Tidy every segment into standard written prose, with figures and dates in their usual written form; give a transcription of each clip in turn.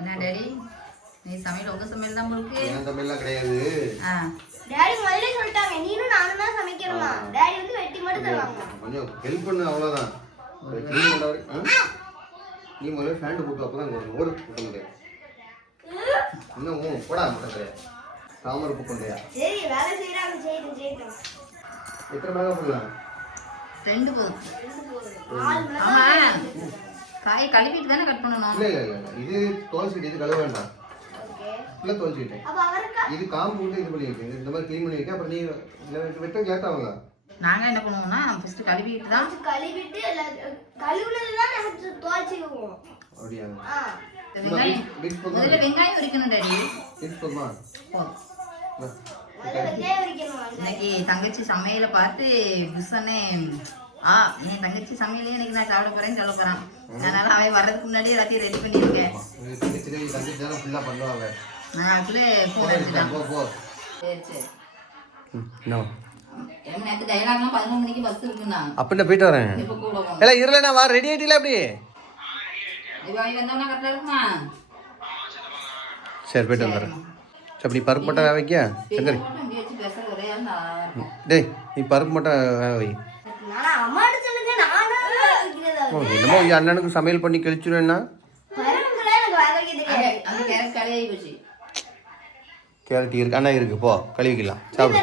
என்ன டாடி நீ சமையல் உங்க சமையல் தான் உங்களுக்கு என் சமையல்லாம் கிடையாது. டாடி முதல்ல சொல்லிட்டாங்க நீனும் நானும் தான் சமைக்கணுமா. டாடி வந்து வெட்டி மட்டும் தருவாங்க. கொஞ்சம் ஹெல்ப் பண்ணு அவ்வளவுதான். நீ முதல்ல ஃபேண்ட் போட்டு அப்பதான் ஓடு போட்ட முடியாது. இன்னும் போடா மாட்டே தாமரை பூ கொண்டையா. சரி வேலை செய்யறாங்க செய்யட்டும். எத்தனை மிளகா போடலாம்? 2 போதும். காய் கழுவிட்டு தானே கட் பண்ணணும். இல்ல இது தோல்சிட்டு இது கழுவ வேண்டாம். ஃபுல்லா தோல்சிட்டேன். இது காம்பு போட்டு இது பண்ணிருக்கேன். இந்த மாதிரி க்ளீன் பண்ணிருக்கேன். அப்புறம் நீ வெட்ட லேட் ஆகுங்க. நாங்க என்ன பண்ணுவோம்னா ஃபர்ஸ்ட் கழுவிட்டு தான் கழுவுனது தான் நம்ம தோல்சிடுவோம். அப்படியே முதல்ல வெங்காயம் உரிக்கணும் டாடி. போதுமா? இன்னைக்கு தங்கச்சி சமையலை பார்த்து புஷனே என் தங்கச்சி சமையலே இன்னைக்கு நான் சாப்பிட போறேன்னு சொல்ல போறான். அதனால அவன் வர்றதுக்கு முன்னாடி எல்லாத்தையும் ரெடி பண்ணிருக்கேன். நான் அதுல போன் எடுத்துட்டேன். சரி எனக்கு டைலாக்லாம் 11 மணிக்கு பஸ் இருக்குண்ணா. அப்படின்னா போயிட்டு வரேன். இல்ல இருலண்ணா வா ரெடி ஆயிட்டீல அப்படி. இவாய் வந்தவனா கரெக்டா இருக்குமா? சரி போயிட்டு வந்துறேன். அப்படி பருப்பு மட்டும் வேக வைக்க சங்கரி. டேய் நீ பருப்பு மட்டும் வேக வை. என்னமோ அண்ணனுக்கு சமையல் பண்ணி கழிச்சுடுவேன்னா கேரட் இருக்கு அண்ணா இருக்கு போ கழுவிக்கலாம் சாப்பிடு.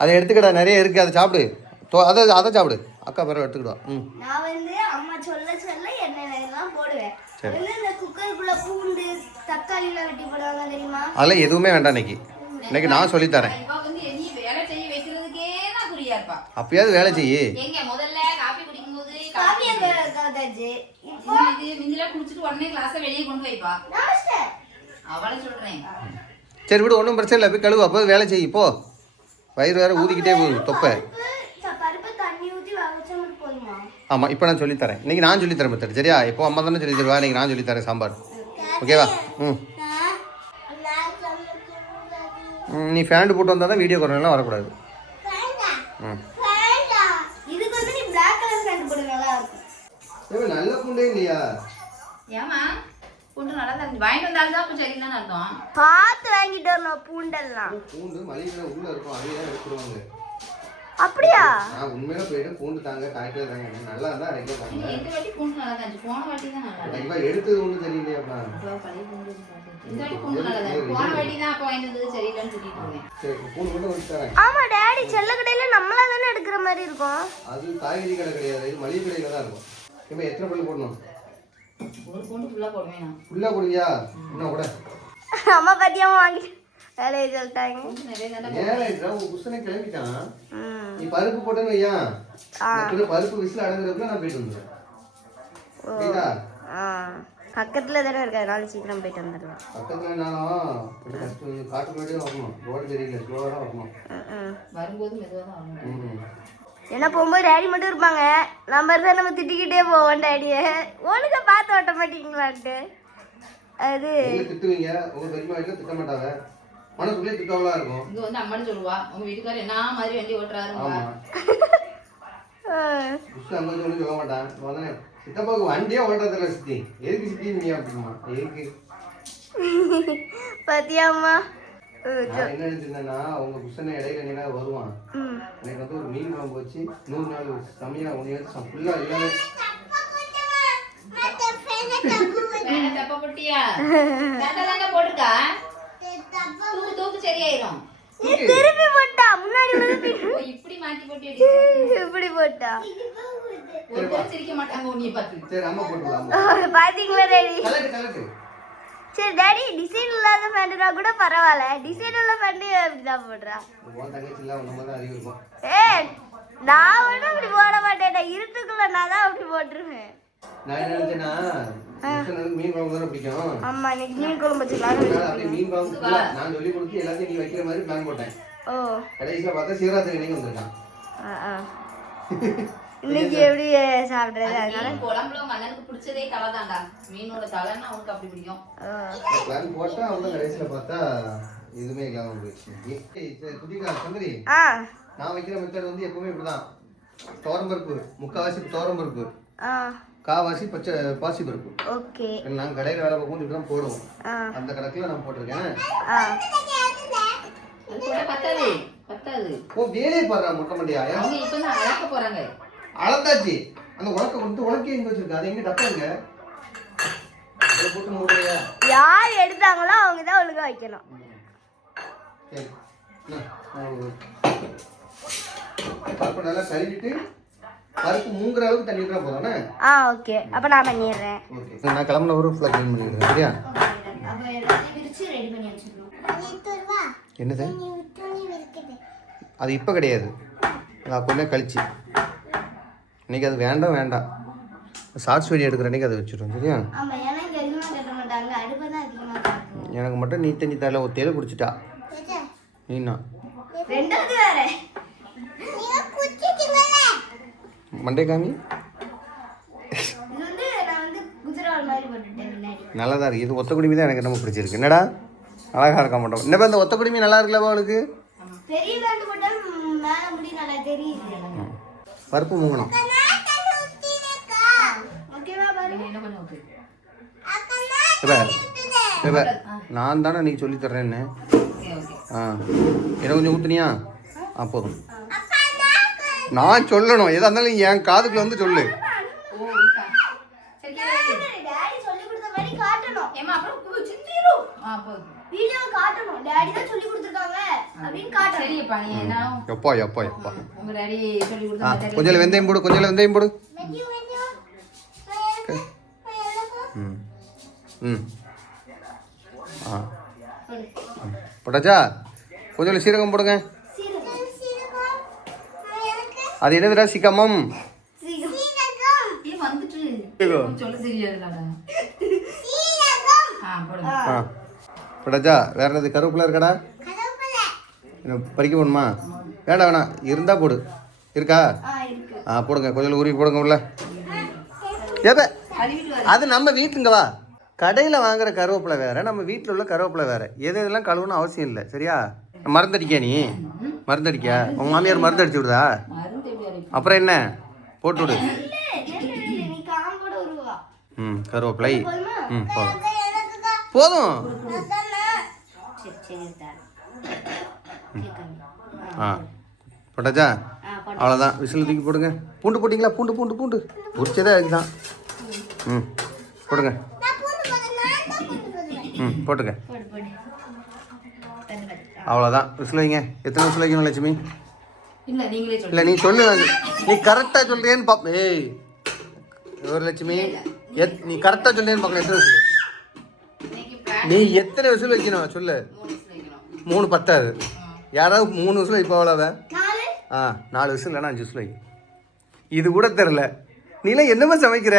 அதை எடுத்துக்கடா நிறைய இருக்கு அதை சாப்பிடு. அதை சாப்பிடு அக்கா பிறகு எடுத்துக்கிடுவா. அதெல்லாம் எதுவுமே வேண்டாம் இன்னைக்கு நான் சொல்லித்தரேன். அப்பயாவது வேலை செய்யு. சரி விடு ஒன்றும் பிரச்சனை இல்லை போய் கழுவு. அப்போ வேலை செய்யு போ. வயிறு வேற ஊதிக்கிட்டே போகுது தொப்பை. ஆமாம் இப்போ நான் சொல்லித்தரேன். இன்னைக்கு நான் சொல்லித்தரேன் பத்தர் சரியா? இப்போ அம்மா தானே சொல்லி தருவா. இன்னைக்கு நான் சொல்லித்தரேன் சாம்பார். ஓகேவா? நீ ஃபேண்ட் போட்டு வந்தால் தான் வீடியோ குறையெல்லாம் வரக்கூடாது. நல்ல பூண்டே இல்லையா? ஏமா பூண்டு நல்லா தான் வாங்கிட்டு வந்தாலும் தான் சரியில்லைன்னு அர்த்தம். பார்த்து வாங்கிட்டு வரணும் பூண்டெல்லாம். பூண்டு மளிகைல உள்ள இருக்கும் அதையே எடுத்துருவாங்க. அப்படியா? நான் உண்மையில போயிட்டு பூண்டு தாங்க காய்க்கல தாங்க நல்லா இருந்தா அரைக்க தாங்க. இந்த வாட்டி பூண்டு நல்லா தான் போன வாட்டி தான் நல்லா இவ எடுத்தது ஒண்ணு தெரியலையாப்பா. பழைய பூண்டு இந்த வாட்டி பூண்டு நல்லா தான் போன வாட்டி தான் அப்ப வாங்கிட்டு வந்தது சரியில்லைன்னு சொல்லிட்டு இருந்தேன். சரி பூண்டு மட்டும் வந்து தரேன். ஆமா டாடி செல்ல கடையில நம்மளா தானே எடுக்கிற மாதிரி இருக்கும். அது காய்கறி கடை கிடையாது இது மளிகை கடையில தான் இருக்கும். இப்போ எத்தனை பல்லு போடணும்? ஒரு பூண்டு ஃபுல்லா போடுவேன். ஃபுல்லா போடுவியா? என்ன கூட அம்மா பாத்தியாமா வாங்கி வேலையை சொல்லிட்டாங்க. ஏலே உன் புருஷனை கிளம்பிட்டான். நீ பருப்பு போட்டேன்னு வையா பருப்பு விசில் அடங்குறதுக்குள்ள நான் போயிட்டு வந்துடுறேன். சரியா? பக்கத்துல தானே இருக்கு அதனால சீக்கிரம் போயிட்டு வந்துடலாம். பக்கத்துலனாலும் கொஞ்சம் கஷ்டம். காட்டுக்குள்ளே வரணும். ரோடு தெரியல ஸ்லோவாக தான் வரணும். வரும்போது மெதுவாக தான் வரணும். ஏன்னா போகும்போது டேடி மட்டும் இருப்பாங்க. நம்ம இருந்தால் நம்ம திட்டிக்கிட்டே போவோம் டேடியை. ஒழுங்கா பார்த்து ஓட்ட மாட்டீங்களான்ட்டு அது திட்டுவீங்க. உங்க பெரியமா வீட்டில் திட்ட மாட்டாங்க. மனசுக்குள்ளே திட்டவளா இருக்கும். இங்க வந்து அம்மான்னு சொல்லுவா உங்க வீட்டுக்காரர் என்ன மாதிரி வண்டி ஓட்டுறாரு. அங்க சொல்லி சொல்ல மாட்டான். சித்தப்பாவுக்கு வண்டியே ஓட்டுறதில்ல சித்தி. எதுக்கு சித்தி நீ அப்படிமா எதுக்கு பாத்தியாம்மா? நான் என்ன நினைச்சிருந்தேன்னா உங்க புருஷனை இடையில எங்கன்னா வருவான். எனக்கு வந்து ஒரு மீன் குழம்பு வச்சு 100 நாள் செம்மையா ஒன்று வச்சு ஃபுல்லா எல்லாமே திருப்பி போட்டா முன்னாடி இப்படி மாத்தி போட்டு இப்படி போட்டா சிரிக்க மாட்டாங்க. சரி அம்மா போட்டுலாம் பாத்தீங்களா டேடி? கலட்டு சரி டாடி டிசைன் இல்லாத ஃபேண்ட்னா கூட பரவாயில்ல. டிசைன் உள்ள ஃபேண்ட் அப்படிதான் போடுறா. உன் தங்கச்சி இல்ல நம்ம தான் அறிவு இருக்கும். நான் ஒன்றும் அப்படி போட மாட்டேன். இருட்டுக்குள்ள நான் தான் அப்படி போட்டுருவேன். நான் என்ன நினைச்சேன்னா மீன் குழம்பு தானே பிடிக்கும். ஆமா இன்னைக்கு மீன் குழம்பு வச்சுக்கலாம். அப்படியே மீன் குழம்பு நான் சொல்லி கொடுத்து எல்லாத்தையும் நீ வைக்கிற மாதிரி பிளான் போட்டேன். கடைசியில் பார்த்தா சிவராத்திரி இன்னைக்கு வந்திருக்கான். இன்னைக்கு எப்படி சாப்பிடுறது? அதனால குழம்புல மண்ணனுக்கு பிடிச்சதே தலை தான்டா. மீனோட தலைன்னா அவனுக்கு அப்படி பிடிக்கும். பிளான் போட்டா அவங்க கடைசியில பார்த்தா எதுவுமே இல்லாம போயிடுச்சு. குதிகா சுந்தரி நான் வைக்கிற மெத்தட் வந்து எப்பவுமே இப்படிதான். தோரம்பருப்பு முக்கால்வாசி தோரம்பருப்பு காவாசி பச்சை பாசி பருப்பு. ஓகே. நான் கடையில் வேலை பார்க்கும் இப்படி தான் போடுவோம். அந்த கணக்கில் நான் போட்டிருக்கேன். பத்தாது பத்தாது. ஓ வேலையை பாடுறா மொட்டை மண்டியா? அவங்க இப்போ தான் அளக்க போறாங்க. அளந்தாச்சு. அந்த உலக்க கொண்டு உலக்கே எங்க வச்சிருக்கா? அது எங்க டப்பாங்க? அதை போட்டு மூடுறியா? யார் எடுத்தாங்களோ அவங்க தான் ஒழுங்கா வைக்கணும். சரி. பருப்பு நல்லா கழுவிட்டு பருப்பு மூங்குற அளவுக்கு தண்ணி விட்டா போதானே? ஓகே. அப்ப நான் பண்ணிடுறேன். ஓகே. நான் கிளம்புன ஒரு ஃபுல்லா க்ளீன் பண்ணிடுறேன். சரியா? அப்ப எல்லாத்தையும் விரிச்சு ரெடி பண்ணி வச்சிரணும். என்னது? அது இப்போ கிடையாது. நான் கொஞ்சம் கழிச்சு. இன்னைக்கு அது வேண்டாம். ஷார்ட்ஸ் வீடியோ எடுக்கிற அன்னைக்கு அதை வச்சிடும். சரியா? ஆமா. ஏன்னா இங்க அதிகமா கட்ட மாட்டாங்க. அடுப்பு தான் அதிகமா காட்டும். எனக்கு மட்டும் நீ தண்ணி தரல ஒரு தேலை குடிச்சிட்டா. நீனா? ரெண்டாவது வேற. நீங்க குடிச்சிட்டீங்களே. மண்டே காமி. இது வந்து நான் வந்து குஜராத் மாதிரி போட்டுட்டேன் முன்னாடி. நல்லா தான் இருக்கு. இது ஒத்த குடிமி தான் எனக்கு ரொம்ப பிடிச்சிருக்கு. என்னடா? அழகா இருக்க மாட்டோம். என்ன இந்த ஒத்த குடிமி நல்லா இருக்குல்ல உங்களுக்கு? பெரிய பேண்ட் போட்டா மேல முடி நல்லா தெரியுது. பருப்பு மூங்கணும். ஓகேவா பாரு. என்ன பண்ண ஓகே. நான் தானே நீ சொல்லி தர்றேன்னு. Okay okay. என்ன கொஞ்சம் ஊத்துனியா? போதும். நான் சொல்லணும். எதா இருந்தாலும் என் காதுக்குள்ள வந்து சொல்லு. ஓ இருக்கா. சரி டாடி சொல்லி கொடுத்த மாதிரி காட்டணும். ஏமா அப்புறம் சிந்திரு. போதும். வீடியோ காட்டணும். டாடி தான் சொல்லி கொடுத்திருக்காங்க அப்படினு காட்டணும். சரிப்பா நீ என்ன? எப்பா. உங்க டாடி சொல்லி கொடுத்த மாதிரி. கொஞ்சம் வெந்தயம் போடு. போட்டாச்சா? கொஞ்சம் சீரகம் போடுங்க. அது என்னதுடா? சிக்கமம். சொல்ல தெரியாதுடா. போட்டாச்சா? வேற என்னது? கருவேப்பிலை இருக்காடா? பறிக்க போடணுமா? வேணாம் இருந்தா போடு. இருக்கா? போடுங்க. கொஞ்சம் உருவி போடுங்க உள்ள. அது நம்ம வீட்டுங்க வா. கடையில் வாங்குற கருவேப்பிலை வேற, நம்ம வீட்டில் உள்ள கருவேப்பிலை வேற. எதெல்லாம் கழுவணும் அவசியம் இல்லை. சரியா? மருந்தடிக்கா நீ? மருந்தடிக்கா? உங்க மாமியார் மருந்து அடிச்சு விடுதா? அப்புறம் என்ன போட்டு விடு. கருவேப்பிலை. போதும். போட்டாச்சா? அவ்வளோதான். விசில் தூக்கி போடுங்க. பூண்டு போட்டிங்களா? பூண்டு உரிச்சதே அதுதான். போடுங்க. போட்டுங்க. அவ்வளோதான். விசில் வைங்க. எத்தனை விசில் வைக்கணும் லட்சுமி? இல்லை நீ சொல்லு. நீ கரெக்டாக சொல்றியேன்னு பார்ப்பேன். ஏய் ஒரு லட்சுமி நீ கரெக்டாக சொல்றியேன்னு பார்க்கணும். எத்தனை விசில்? நீ எத்தனை விசில் வைக்கணும் சொல்லு. 3 பத்தாது. யாராவது 3 விசில் இப்போ அவ்வளோவ? 4 விசில் இல்லைனா 5 விசில் வை. இது கூட தெரில. நீலாம் என்னமா சமைக்கிற?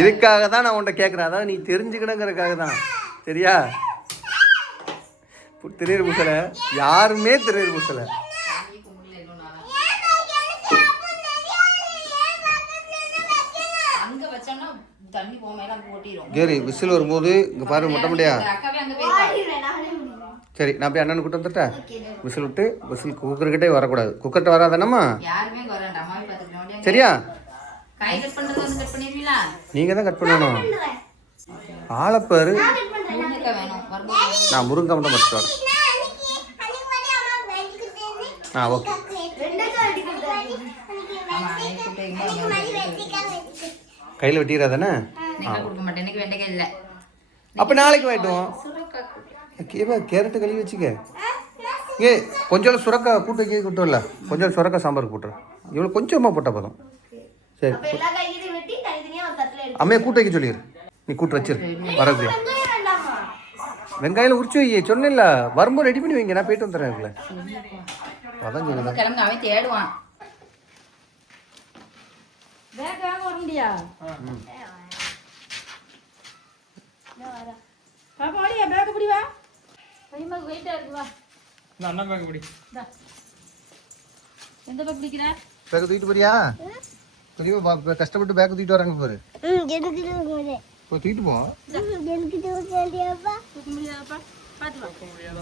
இதுக்காக தான் நான் உன்ட்ட கேட்குறேன். அதாவது நீ தெரிஞ்சுக்கணுங்கிறதுக்காக தான். சரியா? திரையர் பூசலை யாருமே திரையர் பூசலை. கேரி விசில் வரும்போது இங்கே பாரு மொட்டை முடியா. சரி நான் போய் அண்ணனு கூட்டு வந்துட்டேன். விசில் விட்டு விசில் குக்கர்கிட்டே வரக்கூடாது. குக்கர்கிட்ட வராதானம்மா? சரியா? நீங்க தான் கட் பண்ணணும். ஆளப்பாரு. நான் முருங்கை மட்டும் வச்சுட்டு வரேன். ஓகே. கையில் வெட்டிடாதானே? அப்போ நாளைக்கு வாங்கிட்டுவோம். கேரட்டு கழுவி வச்சுக்க. ஏ கொஞ்சம் சுரக்கா கூட்டு வைக்க கூட்டல. கொஞ்சம் சுரக்கா சாம்பார் கூட்டுறேன். இவ்வளோ கொஞ்சமாக போட்டால் போதும். சரி அம்மையை கூட்டு வைக்க சொல்லிடு. நீ கூட்டு வச்சிரு. வரக்குள்ள வெங்காயம் உரிச்சு வை. சொன்னில்ல வரும்போது ரெடி பண்ணி வைங்க. நான் போயிட்டு வந்துடுறேன். இருக்குல்ல அதான் சொல்லுதான். அவன் தேடுவான். வர முடியா? பாப்பா ஓடியா பேக் பிடி வா. பையனுக்கு வெயிட்டா இருக்கு வா. இந்த அண்ணா பேக் பிடி. எந்த பேக் பிடிக்கிற? பேக் தூக்கிட்டு போறியா? பெரியவா கஷ்டப்பட்டு பேக் தூக்கிட்டு வராங்க பாரு. போய் தூக்கிட்டு போ.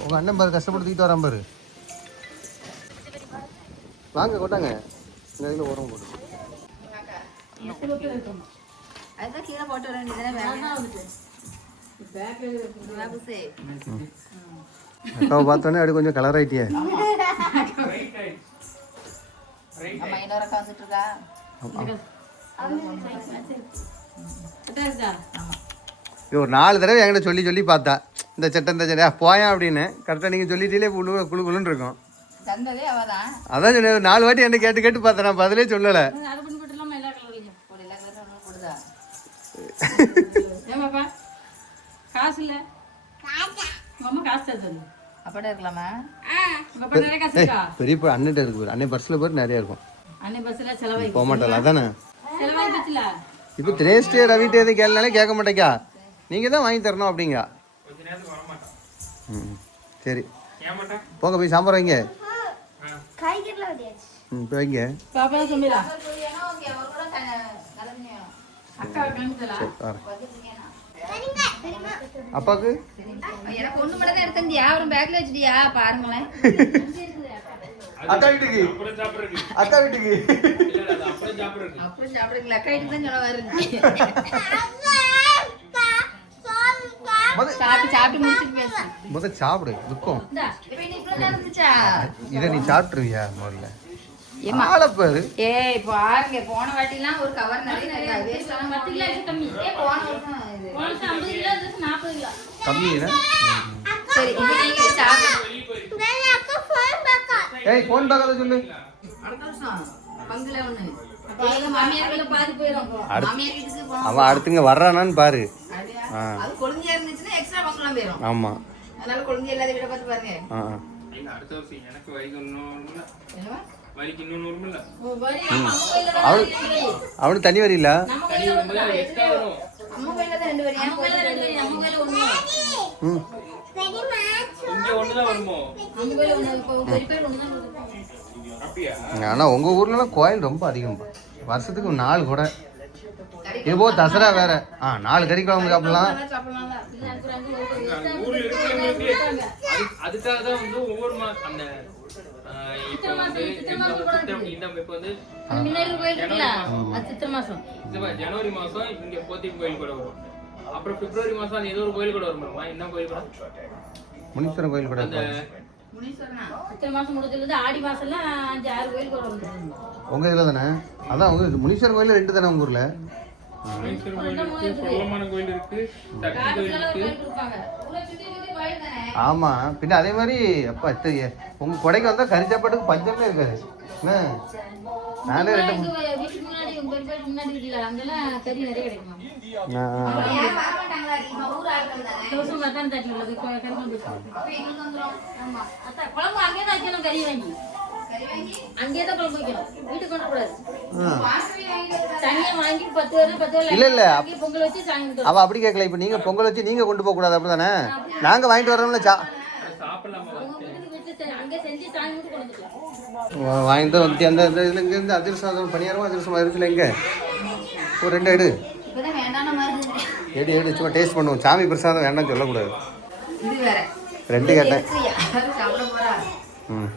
உங்க அண்ணன் பாரு கஷ்டப்பட்டு தூக்கிட்டு வரான் பாரு. வாங்க கொட்டாங்க இந்த இதில் உரம் போட்டு. அதுதான் கீழே போட்டு வர வேண்டியதுதானே. அக்காவை பார்த்தோன்னே அப்படி கொஞ்சம் கலர் ஆயிட்டியே. அம்மா இன்னொரு அக்கா வந்துட்டு இருக்கா. இது ஒரு 4 தடவை என்கிட்ட சொல்லி சொல்லி பார்த்தா இந்த சட்டை இந்த சட்டை போயான் அப்படின்னு. கரெக்டாக நீங்கள் சொல்லிட்டீங்களே குழு குழு குழுன்னு இருக்கும். தந்ததே அவதான். அதான் சொன்னேன் 4 வாட்டி என்ன கேட்டு கேட்டு பார்த்தேன். நான் பதிலே சொல்லலை. காசு இல்ல மாமா காசு தருது அப்படா இருக்கலாமா? பெரிய அண்ணன் இருக்கு. அண்ணன் பர்ஸில் போட்டு நிறைய இருக்கும். அண்ணன் பஸ்ல செலவாய் போக மாட்டல அதானே. செலவாய் பச்சல இப்போ திரேஸ்டே ரவிட்டே எதுவும் கேள்னாலே கேட்க மாட்டேக்கா. நீங்கள் தான் வாங்கி தரணும் அப்படிங்க. ம் சரி போங்க போய் சாம்பார் வைங்க. இப்போ வைங்க. பாப்பா சொன்னீங்களா அக்கா அப்பாவுக்கு எனக்கு ஒண்ணு மட்டும் தான் எடுத்தியா? அப்புறம் பேக்ல வச்சிட்டியா? பாருங்களேன். அக்கா வீட்டுக்கு அக்கா வீட்டுக்கு அப்புறம் சாப்பிடுங்களா? அக்கா வீட்டுக்கு தான் சொல்ல வருது. சாப்பிட்டு முடிச்சுட்டு பேசு. முதல் சாப்பிடு துக்கம். இருந்துச்சா இதை நீ சாப்பிட்டுருவியா முதல்ல? ஆளப்பாரு. ஏய் பாருங்க போன வாட்டிலாம் ஒரு கவர் நிறைய வேஸ்ட் ஆன 10 கிலோ கம்மி. போன வருஷம் இது 50 கிலோ 40 கிலோ கம்மியா? சரி இப்போ நீங்க சாப்பிடு. ஏய் ஃபோன் பார்க்காத சொல்லு. அடுத்த வருஷம் பங்குல ஒண்ணு. அப்ப எங்க மாமியார்ல பாதி போயிடும். மாமியார் வீட்டுக்கு போறோம். அவன் அடுத்துங்க வர்றானான்னு பாரு. அது கொழுந்தியா இருந்துச்சுன்னா எக்ஸ்ட்ரா பங்குலாம் போயிடும். ஆமா அதனால கொழுந்தியா இல்லாத வீட பார்த்து பாருங்க. இல்ல அடுத்த வருஷம் எனக்கு வரைக்கும் இன்னொரு என்னவா? வரிக்கு இன்னொரு இல்ல அவனு தனி வரியில தனி வரும்போது எக்ஸ்ட்ரா வரும். அம்மா கையில தான் 2 வரியா? நம்ம கையில ஒண்ணு இங்க ஒண்ணுதான் வருமோ? நம்ம கையில ஒண்ணு இப்போ பெரிய பேர் ஒண்ணு தான் இருக்கு. அப்படியா? ஆனா உங்க ஊர்லலாம் கோயில் ரொம்ப அதிகம். வருஷத்துக்கு 4 கூட. இது போக தசரா வேற. 4 கறி குழம்பு சாப்பிடலாம். ஊர்ல இருக்கிறவங்களுக்கு அதுக்காக தான் வந்து ஒவ்வொரு அந்த இப்போ வந்து இப்போ வந்து முன்னாடி கோயில் இருக்குல்ல அது சித்திரை மாசம். ஜனவரி மாசம் இங்க போத்தி கோயில் கூட வரும். அப்புறம் பிப்ரவரி மாசம் அது ஏதோ ஒரு கோயில் கூட வருமா? என்ன கோயில் கூட? முனீஸ்வரன் கோயில் கூட. அந்த முனீஸ்வரனா சித்திரை மாசம் முடிஞ்சது ஆடி மாசம்ல 5-6 கோயில் கூட வந்து உங்க இதுல தானே? அதான் உங்க முனீஸ்வரன் கோயில் 2 தானே உங்க ஊர்ல? முனீஸ்வரன் கோயில் இருக்கு, கொல்லமான கோயில் இருக்கு, சக்தி கோயில் இருக்கு. ஆமா பின்ன அதே மாதிரி அப்பா உங்க கொடைக்கு வந்தா கறி சாப்பாட்டுக்கு பஞ்சமே இருக்காது. நானே 2 வீட்டுக்கு முன்னாடி உங்க பேர் முன்னாடி வீட்டுல அங்கெல்லாம் கறி நிறைய கிடைக்கும். யார் வர மாட்டாங்களா? நம்ம ஊர் ஆட்கள் தானே. தோசை மட்டன் தட்டி உள்ளது கறி கொண்டு அப்ப எங்களுக்கு வந்துரும். ஆமா அத்தா குழம்பு அங்கேயே தான் வைக்கணும். கறி வாங்கி அங்கேயே தான் குழம்பு வைக்கணும். வீட்டுக்கு கொண்டு கூடாது. வாங்கவே வாங்கிட்டு தனியா வாங்கி 10 பேர் இல்ல இல்ல பொங்கல் வச்சு சாயந்தரம் அவ அப்படி கேட்கல. இப்ப நீங்க பொங்கல் வச்சு நீங்க கொண்டு போக கூடாது அப்படிதானே? நாங்க வாங்கிட்டு வரோம்ல சாப்பிடலாமா? வீட்டுல அங்கே செஞ்சு சாமி மட்டும் கொண்டு வந்துக்கலாம். வாங்கிட்டு வந்து அந்த இதுல இங்க இருந்து அதிர்ஷ்டம் பணியாரமா அதிர்ஷ்டமா இருக்குல்ல இங்க ஒரு 2 எடு. இப்பதான் வேண்டான மாதிரி எடு எடு சும்மா டேஸ்ட் பண்ணுவோம். சாமி பிரசாதம் வேண்டாம்னு சொல்லக்கூடாது. இது வேற 2 கேட்டேன். யாரும் சாப்பிட போறா? ம்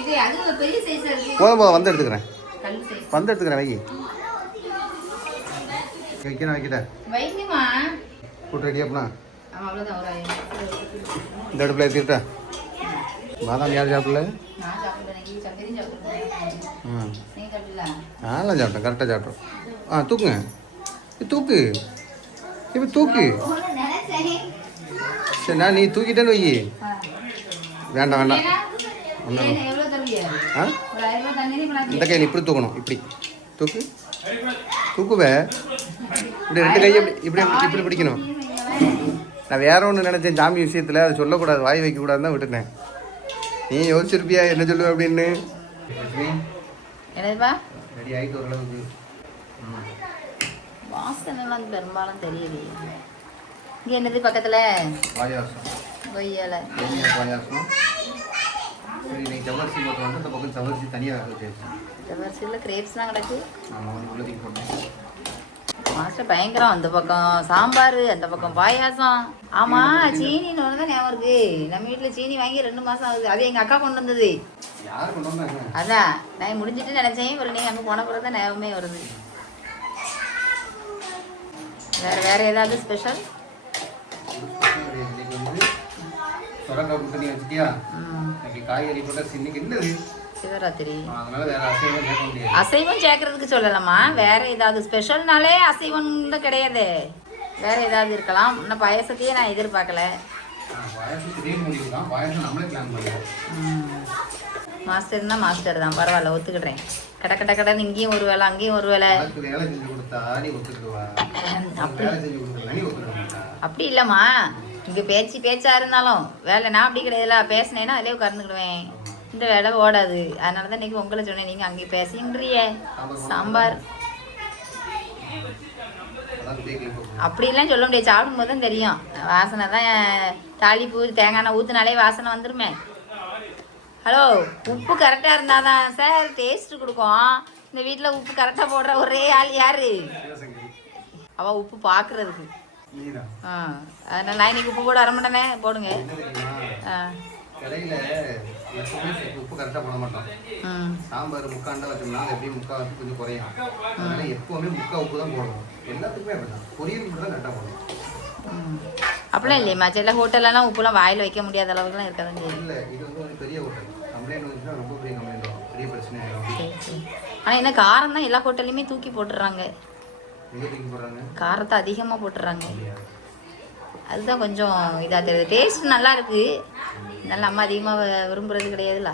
இது அது பெரிய சைஸா இருக்கு. போதும் போதும் வந்து எடுத்துக்கிறேன். கல் சைஸ் வந்து எடுத்துக்கிறேன். வைக்கிறேன் வைங்கம்மா. கூட்டு ரெடி அப்படின்னா அவ்வளோதான் ஒரு இந்த அடுப்பில் ஏற்றிட்டா. பாதாம் யார் சாப்பிடல? நான் சாப்பிடுறேன். நீ சங்கரையும் சாப்பிடுறேன். நீ சாப்பிடல? நான்லாம் சாப்பிட்டேன். கரெக்டாக சாப்பிட்றோம். தூக்குங்க. தூக்கு இப்போ தூக்கு. சரி நான் நீ தூக்கிட்டேன்னு வை. வேண்டாம் வேண்டாம் எவ்வளோ தருவியா? ஒரு 1000 ரூபா தண்ணி இந்த கையில் இப்படி தூக்கணும். இப்படி தூக்கு. தூக்குவே. இப்படி 2 கையை இப்படி இப்படி பிடிக்கணும். நான் வேற ஒன்று நினச்சேன் சாமி விஷயத்தில். அதை சொல்லக்கூடாது, வாய் வைக்கக்கூடாதுன்னு தான் விட்டுட்டேன். நீ யோசிச்சிருப்பியா என்ன சொல்லுவேன் அப்படின்னு. என்னதுப்பா? ரெடி ஆகிட்டு ஓரளவுக்கு. வாசனைலாம் பெரும்பாலும் தெரியலையே. இங்கே என்னது பக்கத்தில்? பாயாசம். கொய்யால பாயாசம். சரி நீ ஜவ்வரிசி போட்டு வந்து இந்த பக்கம் ஜவ்வரிசி தனியாக வச்சு ஜவ்வரிசியில் கிரேப்ஸ்லாம் கிடக்கு. ஆமாம் உள்ளதுக்கு போட்டேன். மாஸ்டர் பயங்கரம். அந்த பக்கம் சாம்பார், அந்த பக்கம் பாயாசம். ஆமா, சீனின்னு தான் ஞாபகம் இருக்கு. நம்ம வீட்டுல சீனி வாங்கி 2 மாசம் ஆகுது. அது எங்க அக்கா கொண்டு வந்தது. யார் கொண்டு வந்தாங்க? அதான் நான் முடிஞ்சிட்டு நினைச்சேன். ஒரு நீ அங்க போன பிறகு தான் ஞாபகமே வருது. வேற ஏதாவது ஸ்பெஷல்? இன்னைக்கு வந்து சொரக்காய் கூட்டணி வச்சுட்டியா? இன்னைக்கு காய்கறி போட்டா இன்னைக்கு என்னது சிவராத்திரி, அதனால வேற அசைவம் கேட்க முடியாது. அசைவம் சேர்க்கறதுக்கு சொல்லலாமா? வேற ஏதாவது ஸ்பெஷல்னாலே அசைவம் தான் கிடையாது. வேற ஏதாவது இருக்கலாம். இன்னும் பாயசத்தையே நான் எதிர்பார்க்கல. மாஸ்டர்னா மாஸ்டர் தான், பரவாயில்ல, ஒத்துக்கிடுறேன். கடன்னு இங்கேயும் ஒரு வேலை, அங்கேயும் ஒரு வேலை. அப்படி இல்லைம்மா, இங்கே பேச்சா இருந்தாலும் வேலை நான் அப்படி கிடையாதுல. பேசினேன்னா அதிலே உட்கார்ந்துக்கிடுவேன். இந்த வேலை ஓடாது. அதனால தான் இன்னைக்கு உங்களை சொன்னேன். நீங்கள் அங்கே பேசுங்கிறிய சாம்பார் அப்படிலாம் சொல்ல முடியாது. சாப்பிடும்போது தான் தெரியும். வாசனை தான். தாளிப்பூ தேங்காய் ஊற்றினாலே வாசனை வந்துருமே. ஹலோ, உப்பு கரெக்டாக இருந்தால் தான் சார் டேஸ்ட்டு கொடுக்கும். இந்த வீட்டில் உப்பு கரெக்டாக போடுற ஒரே ஆள் யாரு? அவள் உப்பு பார்க்குறதுக்கு. அதனால நான் இன்னைக்கு உப்பு போட வரமாட்டேனே. போடுங்க. உப்பு கரெக்டாக போட மாட்டோம். சாம்பார் முக்காண்டா வச்சோம்னா எப்படி முக்கா வச்சு கொஞ்சம் குறையும். அதனால எப்பவுமே முக்கா உப்பு தான் போடணும். எல்லாத்துக்குமே அப்படிதான். பொரியல் மட்டும் தான் கரெக்டாக போடணும். அப்படிலாம் இல்லையம்மா, சில ஹோட்டல்லாம் உப்புலாம் வாயில் வைக்க முடியாத அளவுக்குலாம் இருக்காதுங்க. இல்லை, இது வந்து ஒரு பெரிய ஹோட்டல். கம்ப்ளைண்ட் வந்துச்சுன்னா ரொம்ப பெரிய கம்ப்ளைண்ட் வரும். பெரிய பிரச்சனை ஆகிடும். ஆனால் என்ன காரம் தான் எல்லா ஹோட்டல்லையுமே தூக்கி போட்டுடுறாங்க. எங்கே தூக்கி போடுறாங்க? காரத்தை அதிகமாக போட்டுடுறாங்க. அதுதான் கொஞ்சம் இதாக தெரியுது. டேஸ்ட் நல்லா இருக்குது. நல்லா அம்மா அதிகமாக விரும்புறது கிடையாதுல்ல.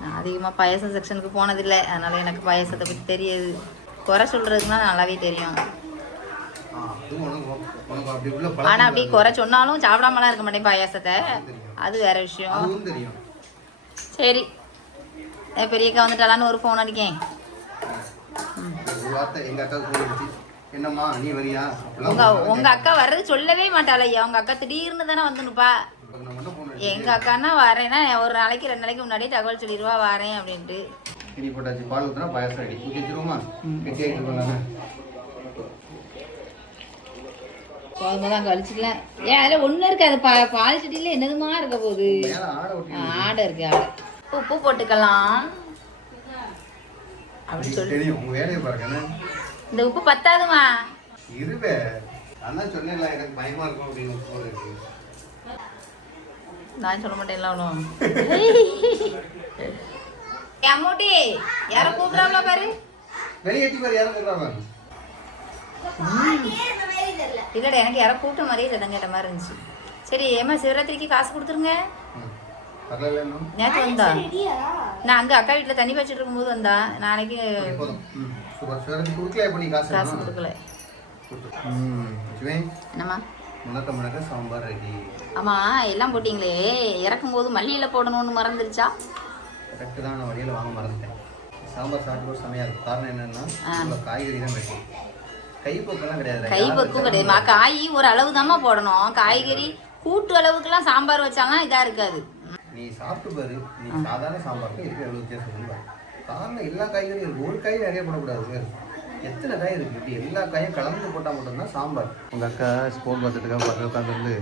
நான் அதிகமாக பாயசம் செக்ஷனுக்கு போனதில்லை. அதனால் எனக்கு பாயசத்தை பற்றி தெரியாது. குறை சொல்கிறதுக்குனா நல்லாவே தெரியும். ஆனால் அப்படி குறை சொன்னாலும் சாப்பிடாமலாம் இருக்க மாட்டேன் பாயாசத்தை. அது வேற விஷயம். சரி, பெரியக்கா வந்துட்டாலான்னு ஒரு ஃபோன் அடிக்கேன். என்னம்மா நீ வரியா? உங்க அக்கா வர்றது சொல்லவே மாட்டாளையா? உங்க அக்கா திடீர்னு தானே வந்துருப்பா. எங்க அக்கான்னா வரேன்னா ஒரு நாளைக்கு 2 நாளைக்கு முன்னாடியே தகவல் சொல்லிடுவா வரேன் அப்படின்ட்டு. இனி போட்டாச்சு. பால் ஊத்துனா பாயாசம் ரெடி. ஊற்றி வச்சிருவோமா? கெட்டி ஆகிட்டு போகலாமே. தான் கழிச்சுக்கலாம். ஏன் அதில் ஒன்றும் இருக்காது. பால் சட்டியில் என்னதுமா இருக்க போகுது? ஆடை இருக்கு. ஆடை உப்பு போட்டுக்கலாம் அப்படின்னு சொல்லி தெரியும். உங்க வேலையை பாருங்க. இந்த உப்பு பத்தாதுமா. இருவே, அதான் சொன்னேன்ல எனக்கு பயமா இருக்கும் அப்படின்னு. நான் சொல்ல மாட்டேன். ஒன்றும் அம்மூட்டி யாரும் கூப்பிடாமல பாரு. வெளியேற்றி பாரு. யாரும் கூப்பிடாம இல்லடா, எனக்கு யாரும் கூப்பிட்ட மாதிரியே இல்லை. கேட்ட மாதிரி இருந்துச்சு. சரி, ஏமா சிவராத்திரிக்கு காசு கொடுத்துருங்க. நேற்று வந்தா நான் அங்கே அக்கா வீட்டில் தண்ணி வச்சுட்டு இருக்கும்போது வந்தா. நாளைக்கு காசு கொடுக்கல. என்னம்மா? சாம்பார் ரெடி. ஆமா, எல்லாம் போட்டிங்களே. இறக்கும் போது மல்லியில போடணும்னு மறந்துருச்சா? கரெக்டு தான். நான் வழியில் வாங்க மறந்துட்டேன். சாம்பார் சாப்பிட்டு செமையாக இருக்கும். காரணம் என்னன்னா காய்கறி தான் வைக்கும். கைப்பக்குலாம் கிடையாது. கைப்பக்கும் கிடையாதுமா. காய் ஒரு அளவு தாம்மா போடணும். காய்கறி கூட்டு அளவுக்குலாம் சாம்பார் வச்சாங்கன்னா இதா இருக்காது. நீ சாப்பிட்டு பாரு. நீ சாதாரண சாம்பாருக்கு இதுக்கு எவ்வளோ வித்தியாசம் சொல்லுவா. காரணம் எல்லா காய்கறியும் இருக்கு. ஒரு காய் நிறைய போடக்கூடாது. எத்தனை காய் இருக்கு. இப்படி எல்லா காயும் கலந்து போட்டால் மட்டும்தான் சாம்பார். உங்க அக்கா ஸ்போன் பார்த்துட்டு பக்கத்தில் உட்காந்துருந்து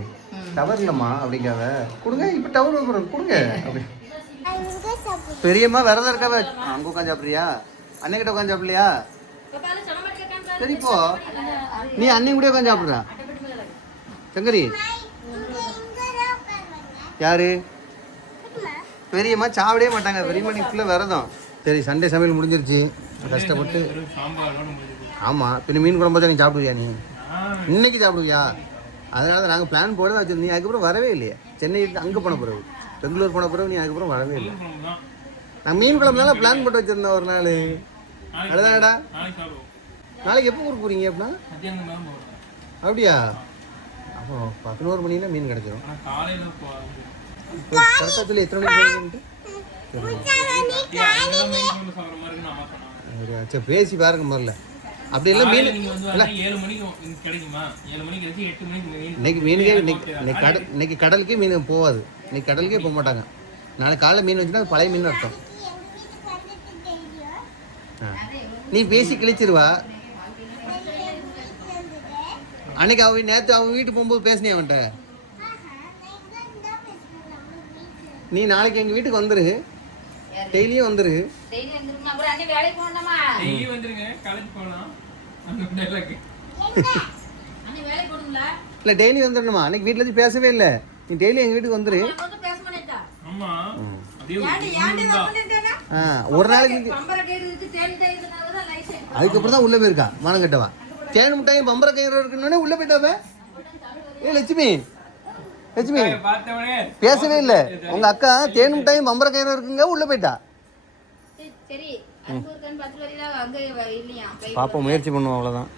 டவர் இல்லைம்மா அப்படிங்காத. கொடுங்க, இப்போ டவர் கொடுங்க அப்படி. பெரியம்மா விரதம் இருக்காவ. அங்கே உட்காந்து சாப்பிட்றியா? அன்னைக்கிட்ட உட்காந்து சாப்பிடலையா? சரிப்போ நீ அன்னையும் கூட உட்காந்து சாப்பிட்றா. சங்கரி யாரு? பெரியம்மா சாப்பிடவே மாட்டாங்க. பெரியம்மா நீ ஃபுல்லாக விரதம். சரி, சண்டே சமையல் முடிஞ்சிருச்சு. கஷ்டப்பட்டு. ஆமாம், பின்ன மீன் குழம்பு தான் நீ சாப்பிடுவியா? நீ இன்னைக்கு சாப்பிடுவியா? அதனால தான் நாங்கள் பிளான் போட வச்சிருந்தோம். நீ அதுக்கப்புறம் வரவே இல்லையா? சென்னை அங்கே போன பிறகு, பெங்களூர் போன பிறகு நீ அதுக்கப்புறம் வரவே இல்லை. நான் மீன் குழம்பு தானே பிளான் போட்டு வச்சுருந்தேன் ஒரு நாள். அதுதான்டா. நாளைக்கு எப்போ ஊருக்கு போகிறீங்க? அப்படின்னா அப்படியா? அப்போ 11 மணினா மீன் கிடச்சிடும். கரெக்டாக சொல்லி எத்தனை மணிக்கு? சரி, பேசி பாருங்க முதல்ல. அப்படி இல்லை மீன் இன்னைக்கு மீனுக்கே இன்னைக்கு கடலுக்கே மீன் போகாது. இன்னைக்கு கடலுக்கே போக மாட்டாங்க. நாளைக்கு காலையில் மீன் வச்சுன்னா அது பழைய மீன் அர்த்தம். நீ பேசி கிழிச்சிருவா. அன்னைக்கு நேற்று அவன் வீட்டுக்கு போகும்போது பேசினே அவன்கிட்ட. நீ நாளைக்கு எங்கள் வீட்டுக்கு வந்துரு, டெய்லியும் வந்துரு. டெய்லி வந்துருமா? அப்புறம் அண்ணே வேலைக்கு போகணுமா? டெய்லி வந்துருங்க, காலேஜ் போகலாம். அந்த டைலாக் அண்ணே வேலைக்கு போகணும்ல? இல்லை டெய்லி வந்துடணுமா? அன்னைக்கு வீட்டில் வச்சு பேசவே இல்லை. நீ டெய்லி எங்கள் வீட்டுக்கு வந்துரு. வந்து பேச மாட்டேன்டா. ஆமா அப்படியே ஒரு நாளைக்கு பம்பர கயிறு இருக்கு, தேன் தேய்க்கிறதுனால தான் லைசென்ஸ். அதுக்கப்புறம் தான் உள்ளே போயிருக்கா மானங்கட்டவா. தேன் மிட்டாயும் பம்பர கயிறு இருக்குன்னு உள்ளே போயிட்டாவே. ஏ லட்சுமி, லட்சுமி பார்த்தவனே பேசவே இல்லை. உங்கள் அக்கா தேன் மிட்டாயும் பம்பர கயிறு இருக்குங்க உள்ளே போயிட்டா. சரி அங்க இருக்கான்னு பார்த்துட்டு வரீங்களா? அங்கே இல்லையா? பாப்பா முயற்சி பண்ணுவோம், அவ்வளோதான்.